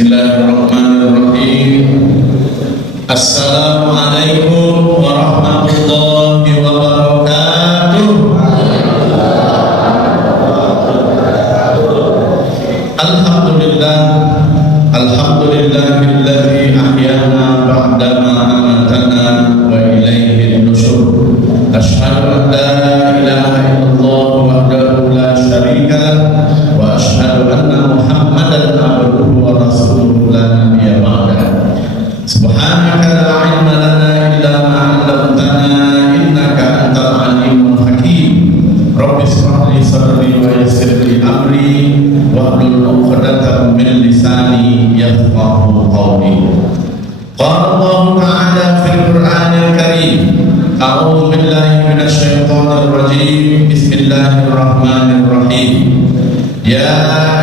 Bismillahirrahmanirrahim. Assalamualaikum warahmatullahi wabarakatuh. Alhamdulillah, alhamdulillahilladzi ahyana ba'dama amatana wa ilaihin nusyur. Asyhadu an la ilaha illallah wahdahu la syarika lah wa asyhadu anna Muhammadan abduhu wa rasuluhu la nabiyya ba'dah. Subhanaka la ilma lana illa ma 'allamtana innaka antal alimul hakim. Rabbi shrah li sadri wa yassir li amri wahlul 'uqdatam min lisani yafqahu qawli. Qala Allah ta'ala fil Qur'anil Karim. A'udzu billahi minasy syaithanir rajim. Bismillahirrahmanirrahim. Ya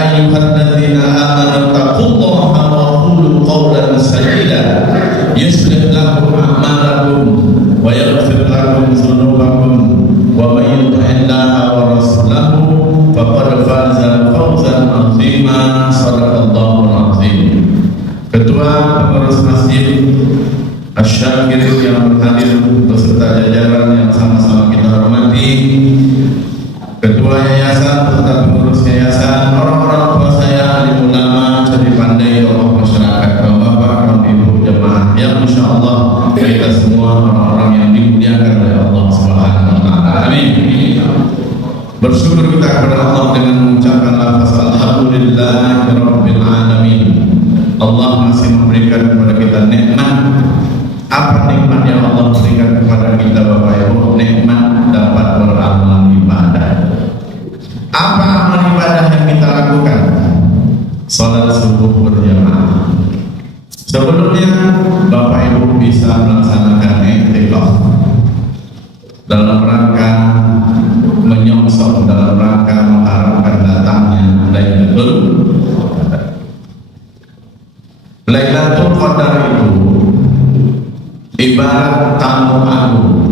ayyuhalladzina amanu taqullaha wa qulu qawlan sadida yuslih lakum a'malakum wa yaghfir lakum dzunubakum wa may yuti'illaha wa rasulahu faqad faza fawzan 'azima. Shadaqallahul 'azim. Ketua Pengurus Masjid Asy-Syakir yang berhadir beserta jajaran yang sama-sama kita hormati, Ketua Yayasan beserta pengurus yayasan, orang-orang tua saya, alim ulama, cerdik pandai, tokoh masyarakat, bapak-bapak, kaum ibu, jemaah yang insyaallah kita semua orang-orang yang dimuliakan oleh Allah Subhanahu wa taala. Amin. Bersyukur kita kepada Allah dengan mengucapkan lafaz alhamdulillahirabbil alamin. Allah masih memberikan kepada kita nikmat. Apa nikmat yang Allah berikan kepada kita Bapak Ibu? Nikmat dapat beramal ibadah. Apa amal ibadah yang kita lakukan? Salat subuh berjamaah. Sebelumnya Bapak Ibu bisa melaksanakan i'tikaf dalam rangka menyongsong, dalam rangka mengharapkan datangnya Lailatul Qadar itu ibarat tamu agung.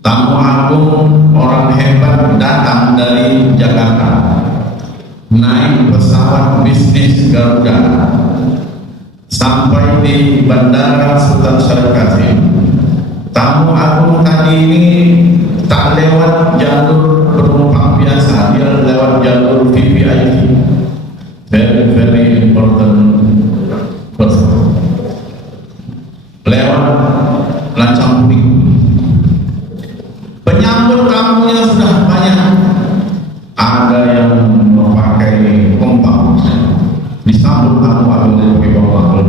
Tamu agung, orang hebat datang dari Jakarta, naik pesawat bisnis Garuda, sampai di Bandara Sultan Syarif Qasim. Tamu agung tadi ini tak lewat jalur penumpang biasa, dia lewat jalur VVIP, very very important person, lewat lancang budi. Penyambut tamunya sudah banyak. Ada yang memakai pompa, disambut tamu agung dari pompa,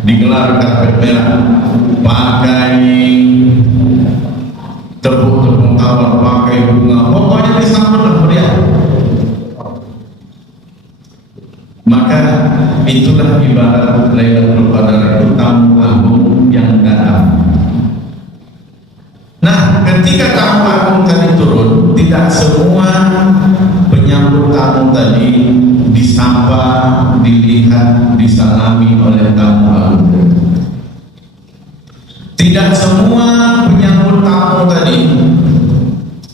digelar karpet merah, pakai tepuk-tepuk tawar, pakai bunga, pokoknya disambut meriah. Maka itulah ibarat Lailatul Qadar itu, tamu agung yang datang. Nah, ketika tamu agung tadi turun, tidak semua penyambut tamu tadi disapa, dilihat, disalami oleh tamu agung. Tidak semua penyambut tamu tadi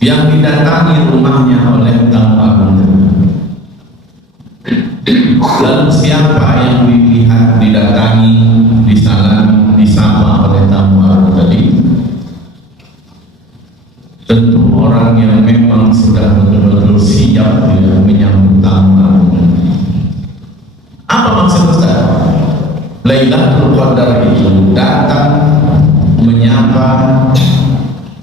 yang didatangi rumahnya oleh tamu agung. Lalu siapa yang dilihat, didatangi, disalami, disapa oleh tamu agung tadi? Tentu orang yang memang sudah betul-betul siap menyambut tamu agung. Apa maksud Ustaz? Lailatul Qadar itu datang menyapa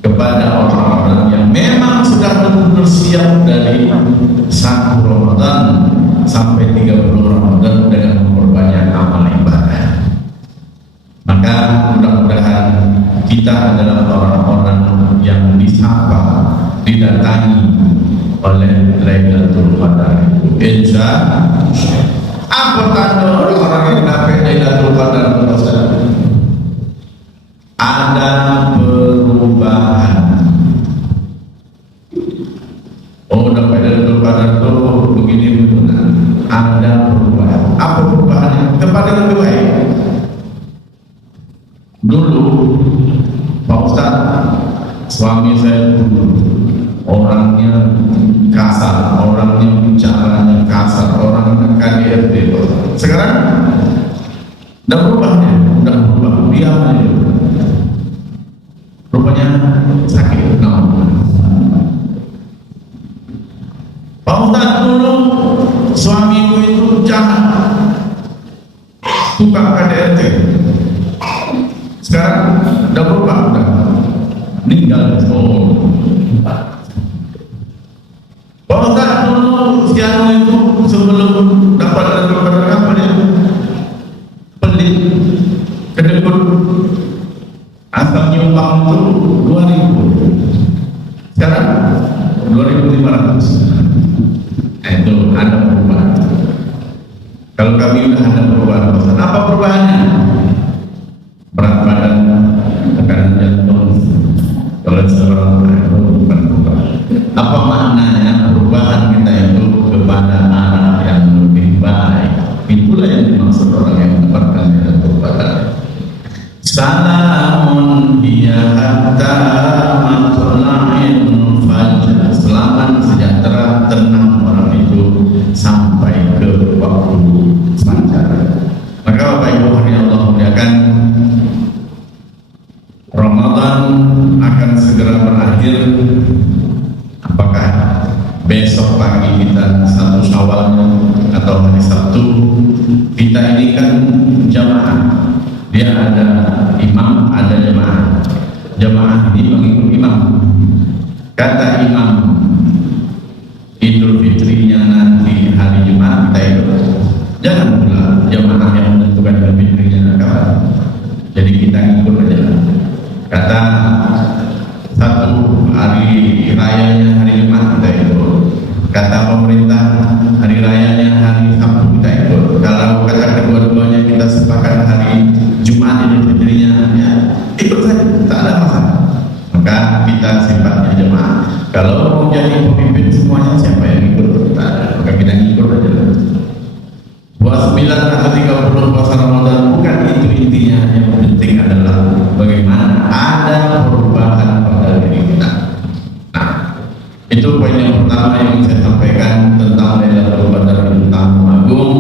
kepada orang-orang yang memang sudah betul-betul siap dari 1 Ramadan sampai 30 Ramadan dengan memperbanyak amal ibadah. Maka mudah-mudahan kita adalah orang-orang yang disapa, didatangi oleh Lailatul Qadar. Insyaallah. Apa tanda orang yang dapat Lailatul Qadar? Ada perubahan. Oh, dapat Lailatul Qadar itu begini. Ada perubahan. Apa perubahannya? Kepada lebih baik. Dulu Pak Ustadz, suami saya dulu orangnya kasar, orangnya bicaranya kasar, Sekarang udah berubah ya, udah berubah dia aja. Rupanya sakit. Pak Ustadz, dulu suamiku itu jahat, tukang KDRT. Sekarang udah berubah, udah meninggal. Pak Ustadz, dulu si anu itu sebelum dapat apa dia pelit kedekut, asal nyumbang itu 2.000, sekarang 2.500. Itu ada perubahan. Kalau kami sudah ada perubahan, apa perubahannya? Berat badan, tekanan jantung, kolesterol, itu bukan perubahan. Apa maknanya perubahan kita itu kepada arah yang lebih baik? Itulah yang dimaksud orang yang mendapatkan jalan perubahan. Salamun hiya hatta matla'il fajr. Selamat sejahtera tenang orang itu sampai ke waktu fajar. Maka Bapak Ibu hari Allah muliakan, Ramadan akan segera berakhir. Apakah besok pagi kita 1 Syawal atau hari Sabtu? Kita ini kan jamaah, dia ada imam, ada jamaah. Jamaah ini mengikut imam. Kata imam, Idul Fitrinya nanti hari Jumat kita ikut. Jangan pula jamaah yang menentukan Idul Fitrinya kapan. Jadi kita ikut aja. Kata satu hari rayanya hari Jumat kita ikut. Kata pemerintah hari rayanya hari Sabtu kita ikut. Kalau kata kedua-duanya kita sepakat hari Jumat Idul Fitrinya, ya ikut saja, tak ada masalah. Maka kita sifatnya jemaah. Kalau mau jadi pemimpin semuanya siapa yang ikut? Maka kita ikut aja. Puasa 9 atau 30 puasa Ramadan, bukan itu intinya. Yang penting adalah bagaimana ada perubahan pada diri kita. Nah, itu poin yang pertama yang saya sampaikan tentang Lailatul Qadar itu tamu agung.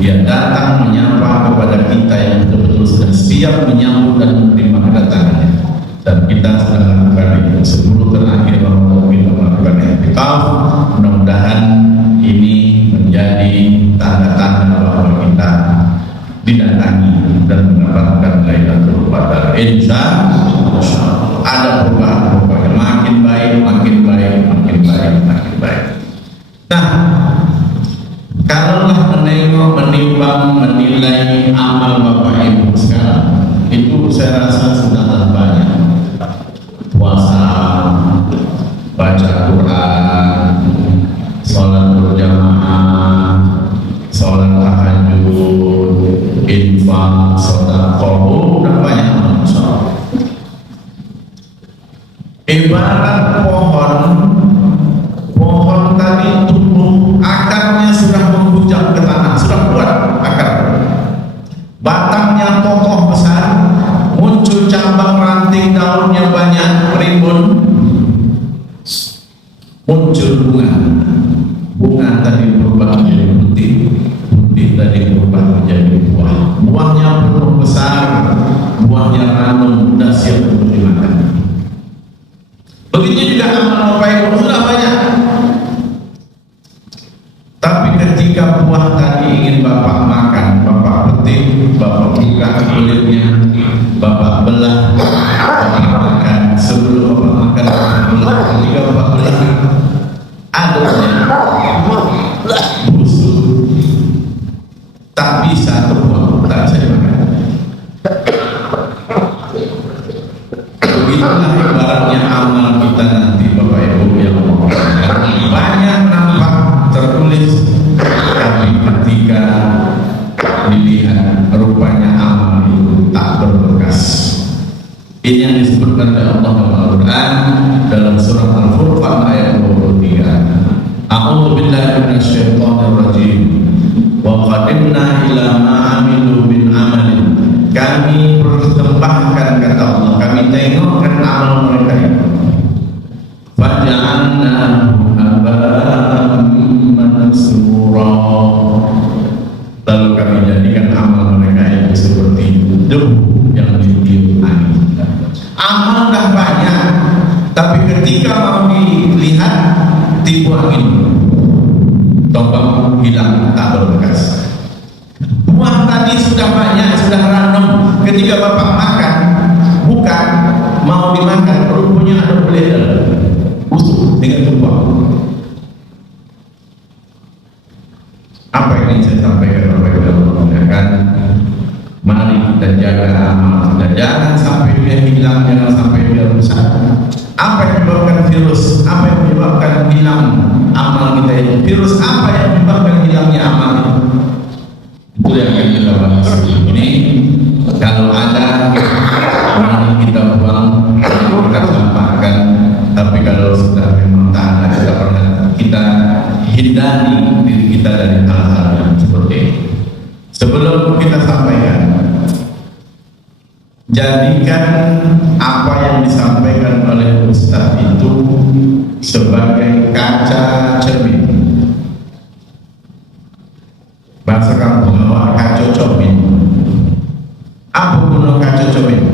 Dia datang menyapa kepada kita yang betul-betul sudah siap menyambut dan menerima kedatangannya. Dan kita sudah lakukan itu 10 terakhir Ramadan kita melakukan i'tikaf. Mudah-mudahan ini menjadi tanda-tanda bahwa kita didatangi dan mendapatkan Lailatul Qadar. Insya Allah ada perubahan makin baik, makin baik, makin baik, makin baik. Nah, kalaulah menengok, menimbang, menilai amal Bapak Ibu sekarang, itu saya rasa sudah banyak. Puasa, baca Quran, sholat berjamaah, sholat tahajud, infak, sedekah, udah banyak. Ibarat pohon tadi tumbuh, akarnya sudah menghujam ke tanah, sudah kuat akar, batangnya kokoh besar, muncul cabang, ranting, daunnya banyak, rimbun, muncul bunga tadi berubah menjadi putih, putih tadi berubah menjadi buah, buahnya belum besar, buahnya ranum, sudah siap untuk dimakan. Begitu juga amal Bapak Ibu sudah banyak. Tapi ketika buah tadi ingin Bapak makan, Bapak petik, Bapak buka kulitnya, Bapak belah, Bapak makan. Sebelum Bapak makan, Bapak belah. Ketika Bapak belah, aduknya busuk, tak bisa terbuang, tak bisa dimakan. Begitulah ibaratnya amal kita nanti Bapak Ibu yang banyak nampak tertulis, tapi ketika dilihat rupanya amal itu tak berbekas. Ini yang disebutkan oleh Allah dalam Al-Quran dalam surah Al-Furqan ayat 23. A'udzu billahi minasyaitonir rajim. Wa qadimna ila ma 'amilu min amalin. Kami persembahkan, kata Allah, kami tengokkan amal mereka itu. Faja'alnahu haba'an mansura. Lalu kata menjadikan amal mereka itu seperti debu yang ditiup angin. Amal dah banyak, tapi ketika mau dilihat tipu angin, tombak hilang tak berbekas. Buah tadi sudah banyak, sudah ranum. Ketika bapak makan, bukan mau dimakan, rupanya ada blender busuk dengan tumpah. Apa yang ingin saya sampaikan kepada kita kan? Mari kita jaga amal kita, jangan sampai dia hilang, jangan sampai dia rusak. Apa yang menyebabkan virus? Apa yang menyebabkan hilang amal kita itu? Virus apa yang menyebabkan hilangnya amal itu? Itu yang akan kita bahas ini. Kalau ada, mari kita buang, kita sampaikan. Tapi kalau sudah memang tak ada, kita hindari diri kita dari hal-hal yang seperti ini. Sebelum kita sampaikan, jadikan apa yang disampaikan oleh Ustaz itu sebagai kaca cermin. Bahasa kampung awak kaca cermin. Apa guna kaca cermin?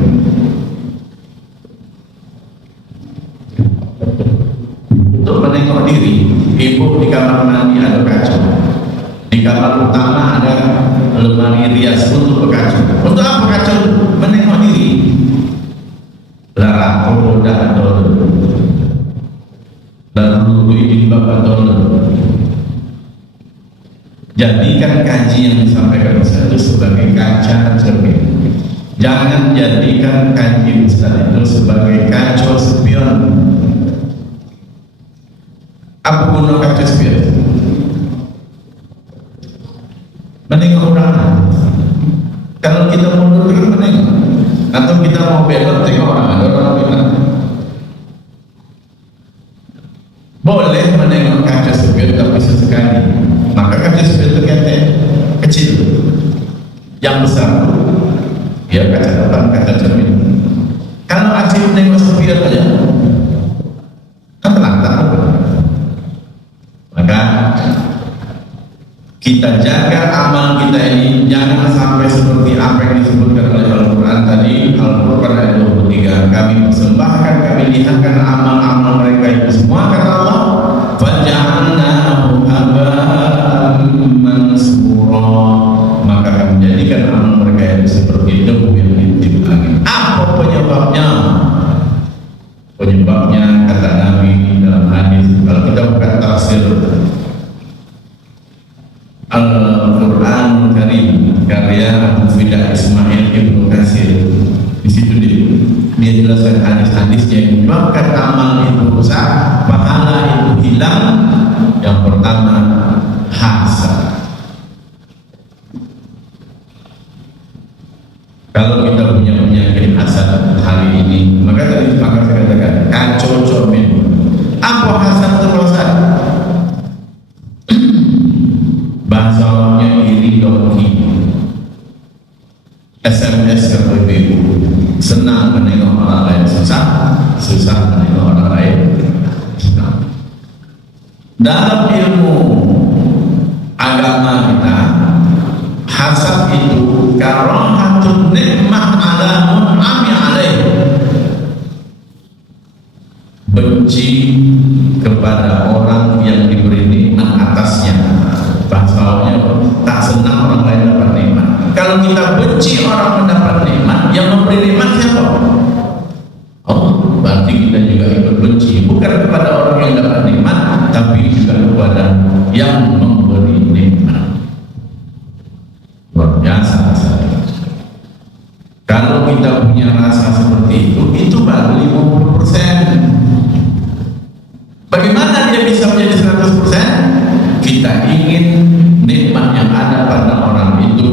Untuk menengok diri. Ibu di kamar mandi ada kaca, di kamar utama ada lemari rias untuk berkaca. Untuk apa kaca? Menengok diri. Lara komoda atau lalu jilbab atau jadikan kaji yang disampaikan Ustaz itu sebagai kaca cermin. Jangan jadikan kaji Ustaz itu sebagai kaca spion. Apa guna kaca spion? Menengok orang. Kalau kita mundur kita menengok, atau kita mau belok tengok orang, ada orang bilang boleh menengok kaca spion tapi sesekali. Maka kaca spion itu kecil, yang besar ya kaca depan, kaca cermin. Kalau acil menengok spion aja kan terlantar. Maka kita jaga amal kita ini, jangan sampai seperti apa yang disebutkan oleh Al-Quran tadi. Al-Quran ayat 23, kami persembahkan, kami lihatkan amal-amal mereka itu semua, kata Allah, faja'alnahu haba'an mansura, maka kami jadikan amal mereka itu seperti debu yang ditiup angin. Apa penyebabnya? Penyebabnya kata Nabi dalam hadis, kalau kita bukan tafsir Al-Quran Karim karya Mufidah Ismail Ibnu Katsir, di situ dia jelaskan hadis-hadisnya yang menyebabkan amal itu rusak, pahala itu hilang. Yang pertama, hasad. Kalau kita punya penyakit hasad hari ini, maka tadi saya katakan kacau cermin. Apa hasad terusat? Bahasa Arabnya iri dongki. SMS ke ibu, senang menengok orang lain susah, susah menengok orang lain senang. Dalam ilmu agama kita, hasad itu karahatun nikmah ala mun'ami alaih, benci kepada orang yang diberi nikmat atasnya. Bahasa Arabnya tak senang orang lain dapat nikmat. Kalau kita benci orang mendapat nikmat, yang memberi nikmat siapa? Allah. Berarti kita juga ikut benci, bukan kepada orang yang dapat nikmat, tapi juga kepada yang memberi nikmat. Luar biasa. Kalau kita punya rasa seperti itu baru 50%. Bagaimana dia bisa menjadi 100%? Kita ingin nikmat yang ada pada orang itu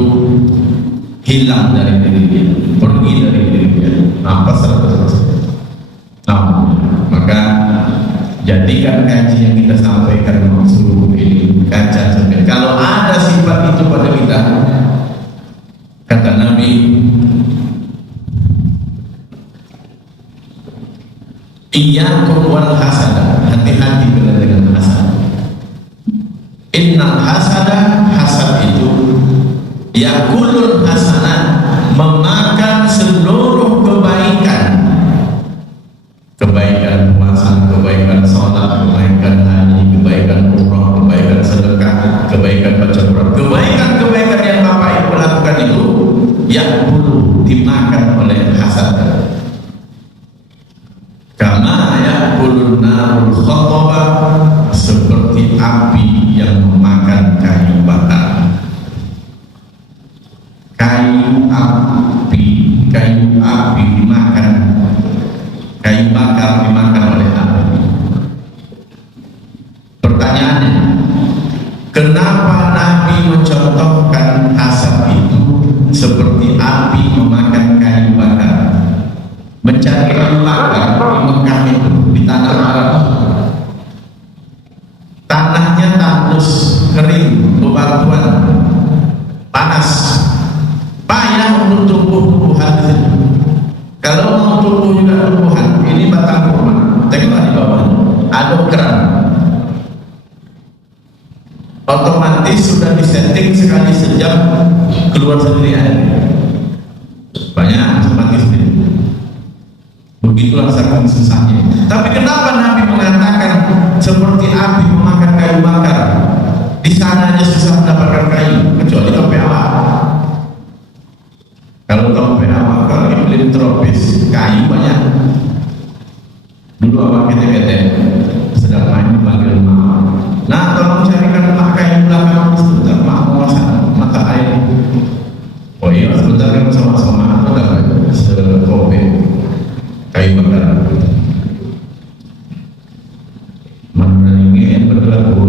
hilang dari diri dia, pergi dari diri dia. Apa 100%? Maka jadikan kaji yang kita sampaikan maksud ini kaca cermin. Kalau ada sifat itu pada kita, kata Nabi, iyyakum wal hasada, hati-hati dengan hasad. Innal hasada, hasad itu Yakulul hasanat, memakan seluruh kebaikan, kebaikan puasa, kebaikan sholat, kebaikan haji, kebaikan umrah, kebaikan sedekah, kebaikan baca Quran, kebaikan yang Bapak Ibu lakukan itu yang perlu dimakan oleh hasad. Karena yakulun narul khataba, seperti api yang memakan kayu bakar. Kayu api dimakan, kayu bakar dimakan oleh api. Pertanyaannya, kenapa Nabi mencontohkan hasad itu seperti api memakan kayu bakar? Mencari kayu bakar di Mekah itu, di tanah Arab, tanahnya tandus, kering, bebatuan, panas, payah untuk tumbuh-tumbuhan. Kalau mau tumbuh juga tumbuhan, ini batang kurma, tengok di bawah ada keran, otomatis sudah disetting sekali sejam keluar sendiri air, banyak otomatis. Begitulah saking susahnya. Tapi kenapa Nabi mengatakan seperti api memakan kayu bakar? Di sana aja susah mendapatkan kayu, kecuali topeng awak. Kalau topeng awak, kalau iklim tropis, kayu banyak. Dulu awak kete-kete sedang main panggil mak. Nah, tolong carikan mak kayu belakang sebentar, mak mau masak mata air. Oh iya, sebentar kan sama-sama ada sekopi kayu bakar. Mana ingin berlaku?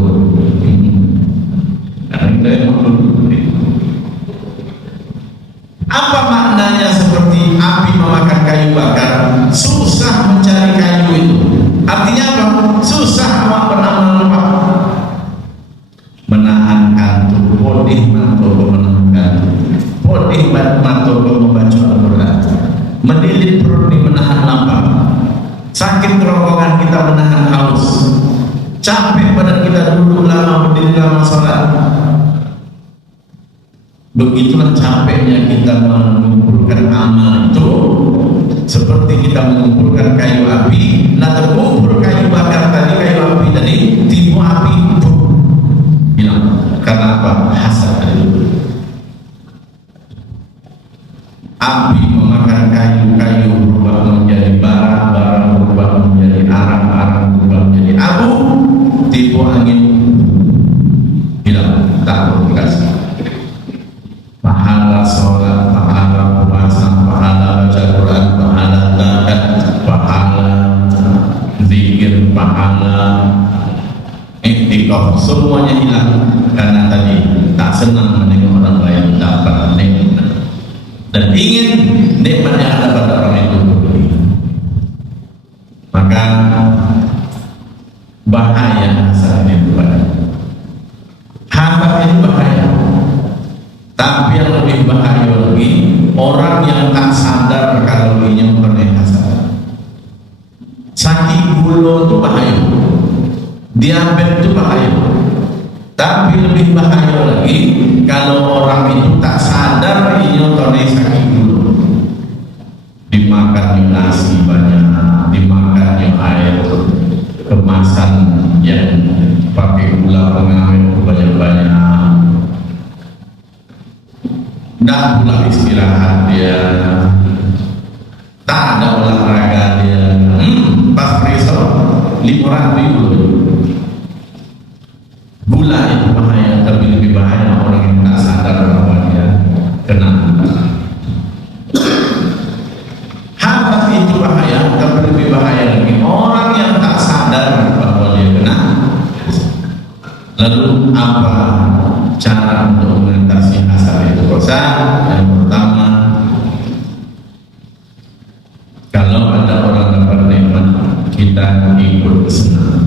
Karena kita yang mau dulu. Apa maknanya seperti api memakan kayu bakar? Susah mencari kayu itu. Artinya apa? Susah awak menahan kantuk, podih mantul menahan kantuk, podih mantul membaca Al-Quran, mendilit perut menahan lapar, sakit kerongkongan kita menahan haus, capek badan kita duduk lama, berdiri lama sholat. Begitulah capeknya kita mengumpulkan amal itu, seperti kita mengumpulkan kayu api. Nah, terkumpul kayu bakar tadi, kayu api tadi, timbul api hilang. Karena apa? Hasad tadi. Api memakan kayu-kayu berubah menjadi bara, bara berubah menjadi arang, arang berubah menjadi abu, timbul angin hilang, tak berbekas. Pahala sholat, pahala puasa, pahala baca Quran, pahala zakat, pahala zikir, pahala iktikaf, semuanya hilang karena tadi tak senang menengok orang lain dapat nikmat dan ingin nikmat yang ada pada orang itu. Maka bahaya hasad itu, hasad itu bahaya. Tapi yang lebih bahaya lagi, orang yang tak sadar kalau dirinya pernah hasad. Sakit gula itu bahaya, diabetes itu bahaya. Tapi lebih bahaya lagi kalau orang itu tak sadar dirinya pernah sakit gula. Dimakannya nasi banyak, dimakannya air kemasan yang pakai gula pengawet banyak-banyak. Dah pula istirahat dia, tak ada olahraga dia, pas risau 500 dulu. Gula itu bahaya, tapi lebih bahaya orang yang tak sadar bahwa dia kena. Hasad itu bahaya, tapi lebih bahaya lagi orang yang tak sadar bahwa dia kena. Lalu apa cara untuk mengatasi hasad itu? Yang pertama, kalau ada orang dapat nikmat, kita ikut senang.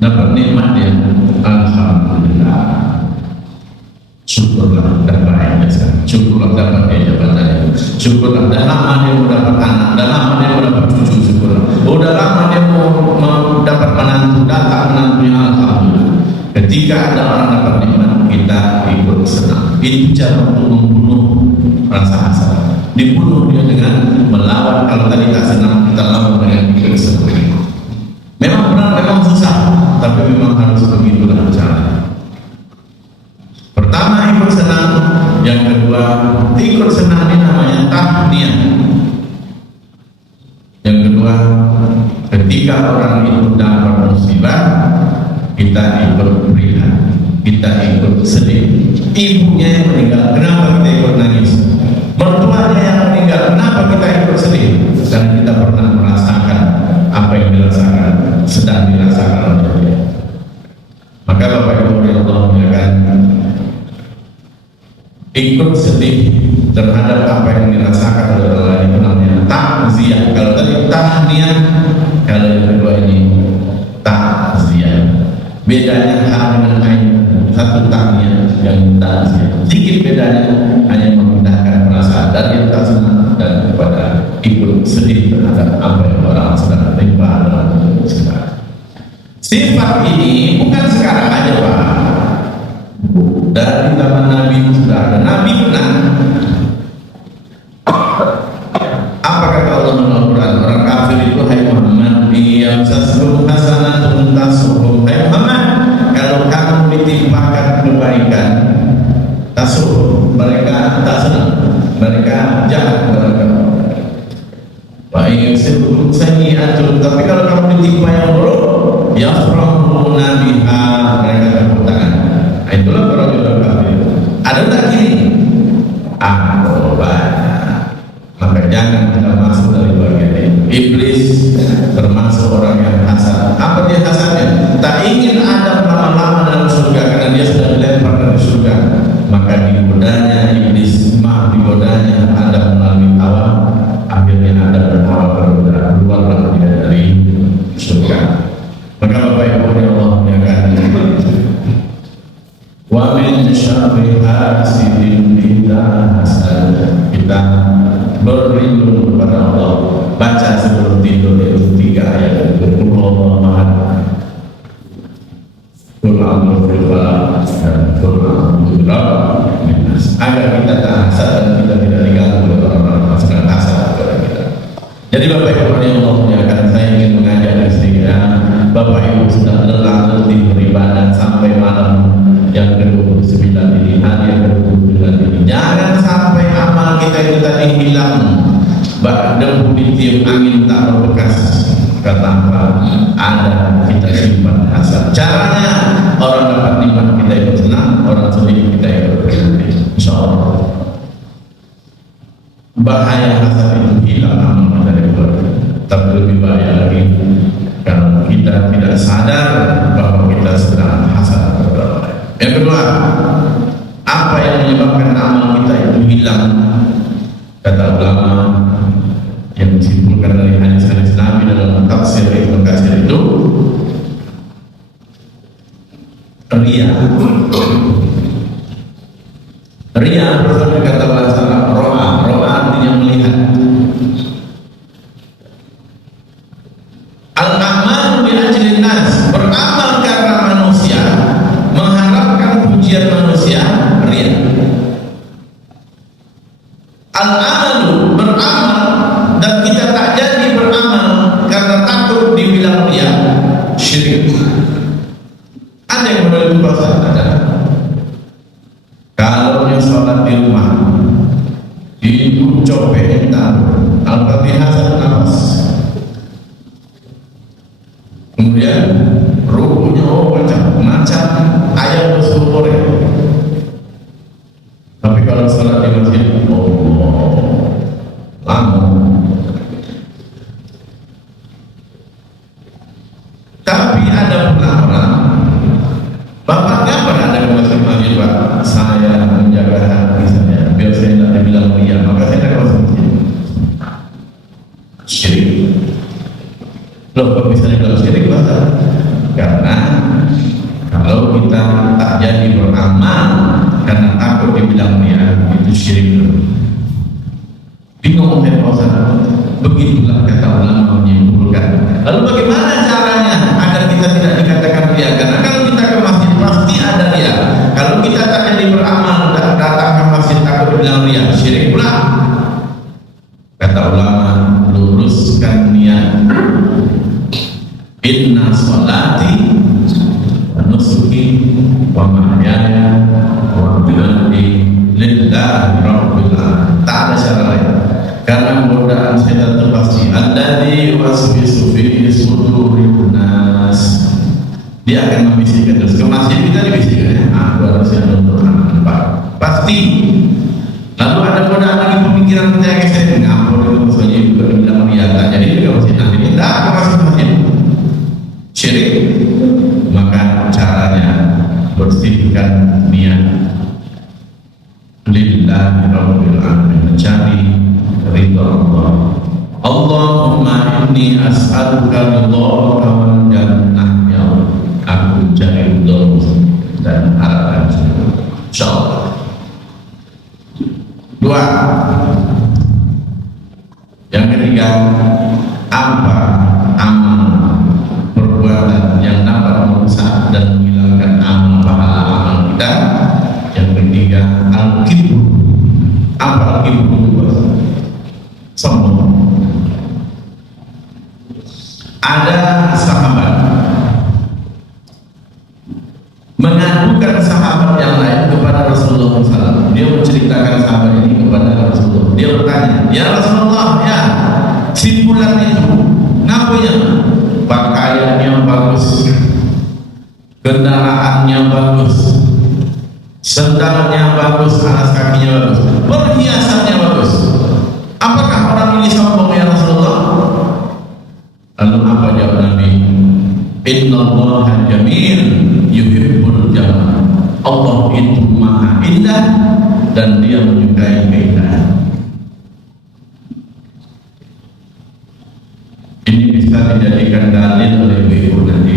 Dapat nikmat dia, alhamdulillah, syukurlah, dah baik saja. Syukurlah dapat dia jabatan, syukurlah dah lama dia mau dapat anak, dah lama dia mau dapat cucu, syukurlah. Udah lama dia mau dapat menantu, datang menantunya, alhamdulillah. Ketika ada orang dapat nikmat, kita Itu cara untuk membunuh rasa hasad. Dibunuh dia dengan melawan. Kalau tadi tak senang, kita lawan dengan kesenangan. Memang benar, memang susah, tapi memang harus begitulah cara. Pertama ikut senang, yang kedua ikut senang ini namanya tahniyah. Yang kedua, ketika orang itu dapat musibah, kita ikut berikan, kita ikut sedih. Ibunya yang meninggal, kenapa kita ikut nangis? Mertuanya yang meninggal, kenapa kita ikut sedih? Karena kita pernah merasakan apa yang dirasakan, sedang dirasakan oleh dia. Maka Bapak Ibu Allah muliakan, ikut sedih terhadap apa yang dirasakan oleh orang lain itu namanya takziah. Kalau tadi tahniyah, kalau yang kedua ini takziah. Bedanya hal dengan lain, satu tahniyah yang takziah. Sedikit bedanya hanya memindahkan perasaan dari yang tak senang dan kepada ikut sedih terhadap apa yang orang sedang terima dalam sekarang. Sifat ini bukan sekarang aja Pak. Dari zaman Nabi sudah ada. Nabi pernah. Apa kata Allah dalam Al-Quran? Orang kafir itu, hai Muhammad, yamsaskum hasanatun tasuhum. Hai Muhammad, kalau kamu ditimpakan kebaikan, tasuhum, mereka tak senang, mereka jahat kepada kamu. Wa yusibkum sayyi'atun, tapi kalau kamu ditimpa yang buruk, yafrahuna biha, mereka tepuk tangan. Itulah orang-orang kafir. Ada tak gini? Banyak. Maka jangan kita masuk dari bagian ini. Iblis termasuk orang yang hasad. Apa dia hasadnya? Tak ingin Adam lama-lama dalam surga karena dia sudah dilempar dari surga. Maka digodanya iblis, digodanya Adam melalui Hawa. Akhirnya Adam dan Hawa keluarlah dia dari surga. Maka Bapak Ibu yang Allah muliakan, wa min syarri hasidin idza hasad. Kita berlindung kepada Allah. Baca sebelum tidur itu 3 ayat itu. Qul huwallahu ahad, qul a'udzu birabbil dan qul a'udzu birabbin nas. Agar kita tak hasad dan kita tidak diganggu oleh orang-orang yang sedang hasad kepada kita. Jadi Bapak Ibu yang Allah muliakan, saya ingin mengajak sedikit. Bapak Ibu sudah lelah letih beribadah sampai malam yang ke-29 ini, hari yang ke-29 ini. Jangan sampai amal kita itu tadi hilang, debu ditiup angin tak berbekas. Kata apa? Ada kita simpan hasad. Caranya orang dapat nikmat kita ikut senang, orang sedih kita ikut berhenti. Insyaallah. Bahaya hasad itu hilang amal dari keluarga. Tapi lebih bahaya lagi kalau kita tidak sadar bahwa kita sedang hasad kepada orang lain. Yang kedua, apa yang menyebabkan amal kita itu hilang? Kata ulama yang disimpulkan dari hadis-hadis Nabi dalam tafsir Ibnu Katsir itu riya. Riya berasal dari kata bahasa Arab ro'a. Ro'a artinya melihat. Al-amalu bi ajlin nas, beramal karena manusia, mengharapkan pujian manusia, riya. Al-amalu, beramal dan kita tak jadi beramal karena takut dibilang riya, syirik. Ada yang boleh berpuasa? Ada. Kalau yang sholat di rumah, ibu copet Al-Fatihah satu nafas, kemudian rukunya macam ayam bersumpur ya. Tapi kalau sholat di masjid, lama. Tapi ada pernah orang, bapaknya pernah ada ke masjid, Pak, saya menjaga hati saya, biar saya tidak dibilang ria, maka saya tidak masuk masjid. Syirik. Loh, kok bisa dibilang syirik, Pak? Karena kalau kita tak jadi beramal karena takut dibilang ria, itu syirik. Bingung saya puasa. Begitulah kata ulama menyimpulkan. Lalu bagaimana caranya agar kita tidak dikatakan ria? Karena kalau kita ke masjid pasti ada ria. Kalau kita tak jadi beramal, datang dengan riya, syirik pula. Kata ulama, luruskan niat. Inna sholati wa nusuki wa mahyaya wa mamati lillahi rabbil alamin. Tak ada cara lain. Karena godaan setan itu pasti alladzi yuwaswisu fi sudurin nas. Dia akan membisikkan terus. Ke masjid kita dibisikkan ya. Aku harus yang untuk anak pasti. Lalu ada godaan lagi pemikiran kita yang saya ngapur itu maksudnya juga dibilang riya. Jadi juga masjid nanti kita akan masuk masjid. Syirik, maka caranya bersihkan niat lillahi rabbil alamin, mencari ridha Allah. Allahumma inni as'aluka ridhaka wal jannah, ya Allah, aku cari ridhamu dan harapan surga. Insyaallah. Dua, yang ketiga, apa amal perbuatan yang dapat merusak dan menghilangkan amal pahala amal kita? Yang ketiga, al-kibru. Apa al-kibru? Sombong. Ada sahabat mengadukan sahabat yang lain kepada Rasulullah SAW. Dia menceritakan sahabat ini kepada Rasulullah. Dia bertanya, ya Rasulullah, ya si fulan itu ngapain? Pakaiannya bagus, kendaraannya bagus, sendalnya bagus, alas kakinya bagus, perhiasannya bagus. Apakah orang ini sombong ya Rasulullah? Lalu apa jawab Nabi? Innallaha jamil yuhibbul jamal. Allah itu maha indah dan dia menyukai keindahan. Ini bisa dijadikan dalil oleh ibu nanti.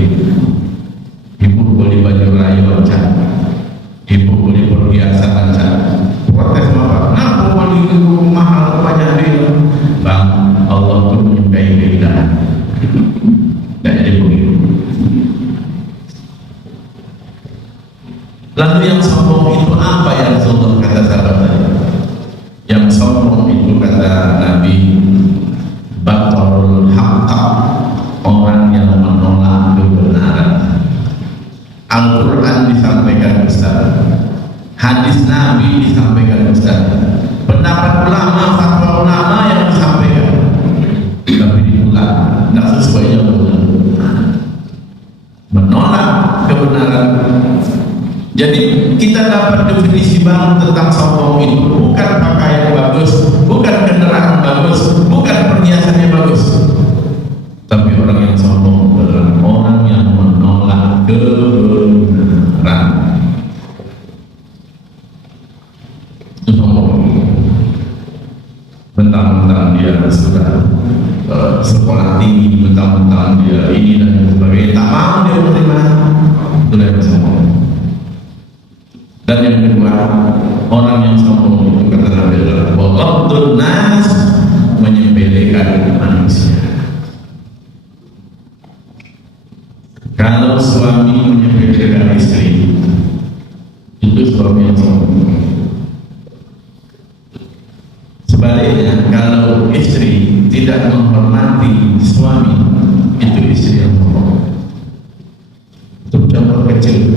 Ibu boleh baju raya lancar, ibu boleh perhiasan lancar. Protes apa? Kenapa boleh itu mahal banyak dia? Bang, Allah itu menyukai keindahan. Tidak jadi begitu. Lalu yang sombong itu apa ya Rasulullah, kata sahabat tadi? Yang sombong itu kata Nabi, batarul haqqa, orang yang menolak kebenaran. Al-Quran disampaikan Ustaz, hadis Nabi disampaikan Ustaz, pendapat ulama, fatwa ulama yang disampaikan, tapi diulang, tidak sesuainya benar. Menolak kebenaran. Jadi kita dapat definisi baru tentang sombong itu, bukan pakaian bagus, bukan kendaraan bagus, bukan perhiasannya bagus, tapi orang yang sombong adalah orang yang menolak kebenaran. Itu sombong. Mentang-mentang dia sudah sekolah tinggi, mentang-mentang dia ini dan sebagainya, tak mau dia menerima, itu yang sombong. Dan yang kedua, orang yang sombong itu kata Nabi adalah waqadun nas, menyepelekan manusia. Kalau suami menyepelekan istri, itu suami yang sombong. Sebaliknya, kalau istri tidak menghormati suami, itu istri yang sombong. Untuk contoh kecil,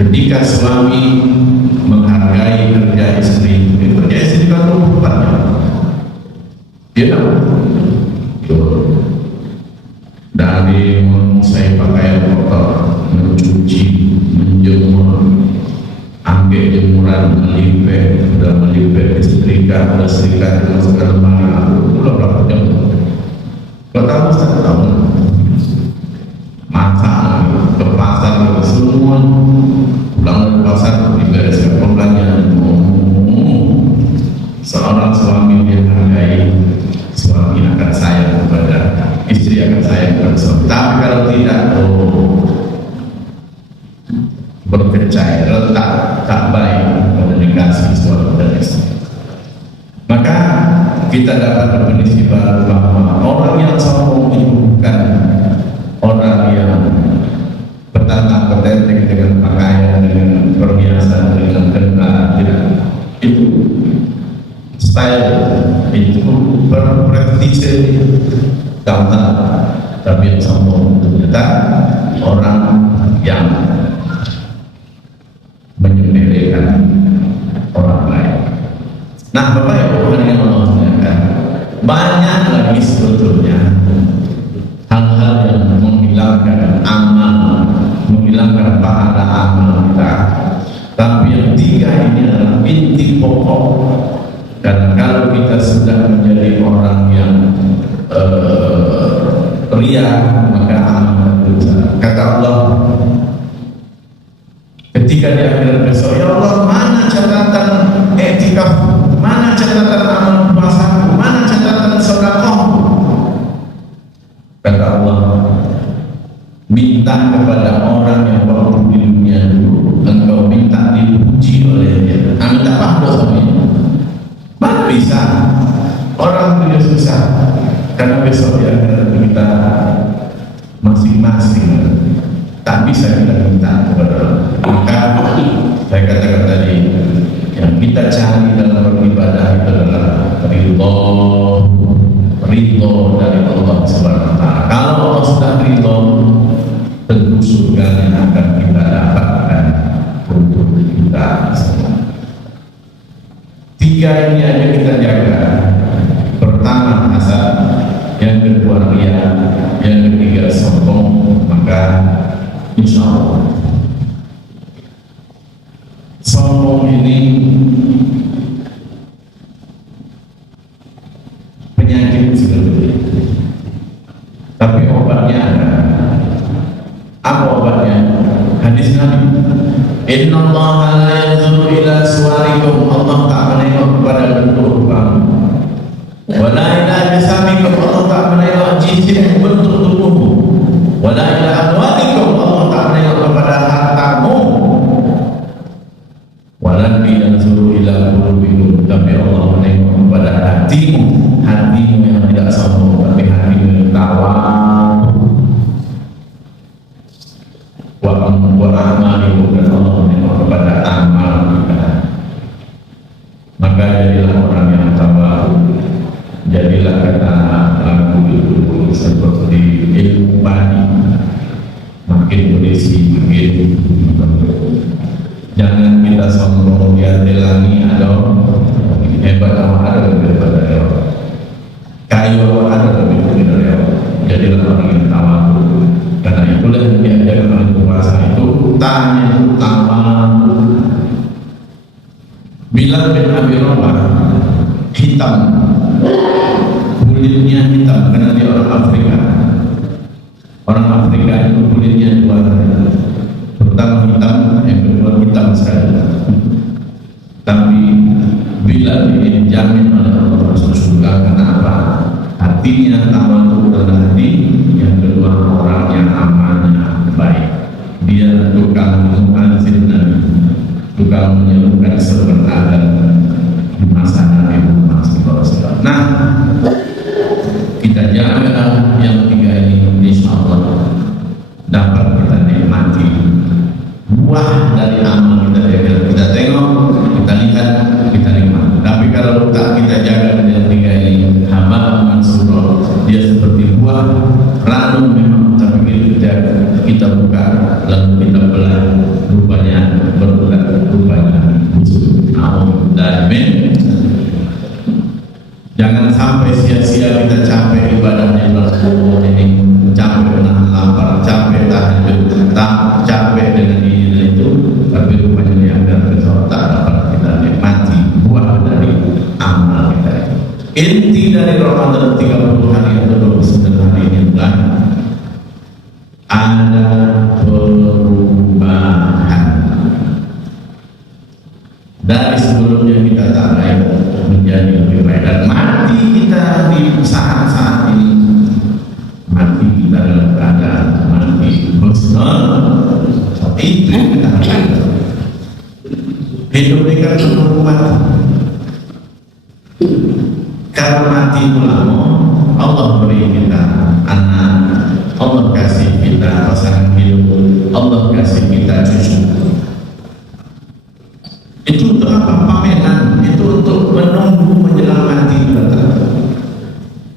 ketika suami menghargai kerja istri, kerja istri kan 24 jam. Dia dari mengusai pakaian kotor, mencuci, menjemur, ambil jemuran, melipet, sudah melipet, disetrika, sudah setrika, masuk ke lemari, pulang berapa jam? Kau tahu, saya tahu. Masak, ke pasar, semua pulang dari pasar, dibereskan pembelanjaan. Seorang suami dia menghargai, suami akan sayang kepada istri, akan sayang kepada suami. Tapi kalau tidak, berkecai, retak, tak baik pada negasi suami dan istri. Maka kita dapat berdefinisi bahwa orang yang sombong itu bukan orang yang petantang petenteng dengan pakaian, dengan perhiasan, dengan kendaraan, tidak. seperti gampang, tapi yang sombong ternyata orang yang menyepelekan orang lain. Nah, Bapak Ibu yang Allah muliakan, banyak lagi sebetulnya hal-hal yang menghilangkan amal, menghilangkan pahala amal kita. Tapi yang tiga ini adalah inti pokok. Karena kalau kita sudah menjadi orang yang ria, maka amal dosa. Kata Allah ketika di akhirat besok, ya Allah, mana catatan etikaf, mana catatan amal puasaku, mana catatan sedekah? Kata Allah, minta kepada orang yang waktu di dunia dulu engkau minta dipuji olehnya. Minta apa dosanya? Mana bisa? Orang punya susah, karena besok di akhirat kita masing-masing tak bisa kita minta kepada Allah. Maka saya katakan tadi, yang kita cari dalam beribadah itu adalah ridho dari Allah Subhanahu wa Ta'ala. Kalau Allah sudah ridho, tentu surga yang akan kita dapatkan untuk kita semua. Tiga ini aja kita jaga. Pertama hasad, yang kedua ria, yang ketiga sombong. Maka insya Allah sombong ini penyakit sebetulnya, tapi obatnya ada. Apa obatnya? Hadis Nabi, Inna Allah la yanzuru ila suwarikum, Allah tak menengok kepada bentuk kamu, wa la ila jasamikum, Allah tak menengok jisim bentuk tubuhmu, wa la ila amwalikum, Allah tak menengok kepada hartamu, wa la yanzuru ila qulubikum, tapi Allah menengok kepada hatimu, hatimu yang tidak sombong, tapi hatimu yang tawadu. Wa amalikum, dan Allah menengok kepada amal kita. Maka jadilah orang yang tawadu, jadilah kata lagu itu seperti ilmu padi, makin berisi makin. Jangan kita sombong di hati langit, ada hebat ada lebih daripada Allah, kayu ada lebih dari Allah. Jadilah orang yang tawadu. Karena itulah yang diajarkan oleh puasa itu, tanya itu tawadu. Bilal bin Abi Rabah hitam, kulitnya hitam karena dia orang Afrika. Orang Afrika itu kulitnya dua, pertama hitam, yang kedua hitam sekali. Tapi Bilal ini dijamin oleh Allah masuk surga. Karena apa? Hatinya tawadu adalah hati. Yang kedua, orang yang amalnya baik. Dia tukang muazin Nabi, tukang menyerukan sebenarnya di masa Nabi Muhammad SAW. Nah, kita jaga yang tiga ini, insya Allah dapat kita nikmati buah dari amal kita. Kita tengok, kita lihat, kita nikmati. Tapi kalau tak kita jaga yang tiga ini, haba mansura, dia seperti buah ranum memang, tapi kita buka lalu kita belah, rupanya berbulat, rupanya busuk. Amin. Jangan sampai sia-sia kita capek ibadahnya bulan ini, capek menahan lapar, capek tahajud, capek dengan ini dan itu, tapi rupanya di akhirat besok tak dapat kita nikmati buah dari amal kita. Inti dari Ramadan 30 hari atau 29 hari ini adalah ada perubahan. Dari sebelumnya kita tak baik menjadi lebih baik, dan mati kita di saat-saat ini, mati kita dalam keadaan mati husnul. Itu kita harus hidup di karena umat. Kalau mati ulama, Allah beri kita anak, Allah kasih kita pasangan hidup, Allah kasih kita cucu. Itu untuk apa? Pameran. Itu untuk menunggu menjelang mati kita.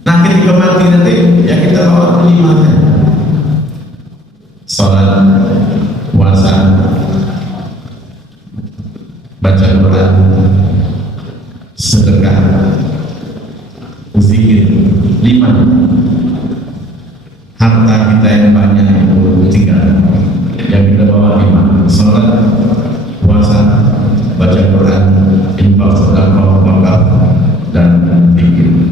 Nah, akhir ke mati nanti ya kita bawa 5: sholat, puasa, baca Quran, sedekah, zikir. 5. Harta kita yang banyak itu 3, yang kita bawa 5: sholat, puasa, baca Quran, infak, sedekah, wakaf, dan zikir.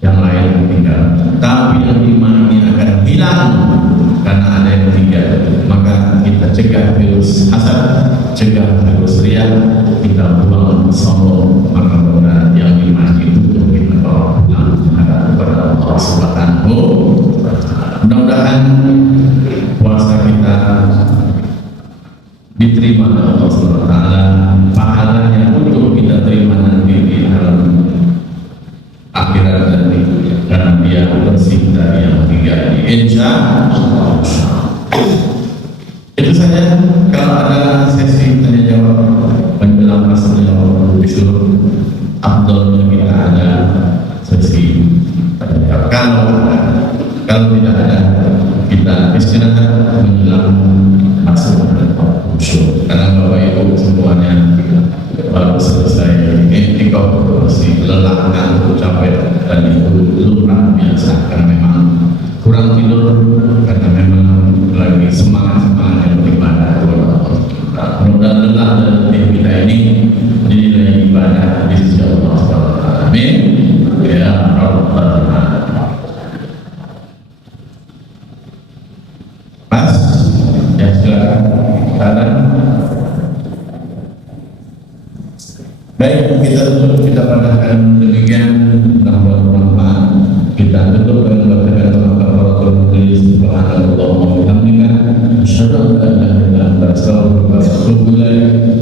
Yang lain tinggal. Tapi yang 5 ini akan hilang karena ada yang 3. Maka kita cegah virus hasad, cegah virus riya, kita buang sombong. Maka benar yang 5 itu kita bawa pulang kepada Allah Subhanahu. Mudah-mudahan puasa kita diterima oleh Allah Subhanahu wa taala, pahalanya untuk kita terima nanti di dalam akhirat nanti, karena dia bersih dari yang 3 ini. Insyaallah. Itu saja. Kalau ada sesi tanya jawab menjelang masuknya disuruh afdalnya kita ada sesi tanya jawab. Kalau tidak ada, kita istirahat menjelang masuk karena Bapak Ibu semuanya baru selesai iktikaf, masih lelah, ngantuk, capek, dan itu lumrah biasa karena memang kurang tidur, karena memang lagi semangat beribadah. Mudah-mudahan lelah dan letih kita ini dinilai ibadah di sisi Allah SWT. Amin ya Rabbal Alamin. Mas, ya silakan. Baik, kita padahkan demikian. Mudah-mudahan bermanfaat. Kita tutup dengan bacaan kafaratul majlis. Subhanallah wa bihamdika, asyhadu an la ilaha illa anta, astaghfiruka wa atubu ilaik.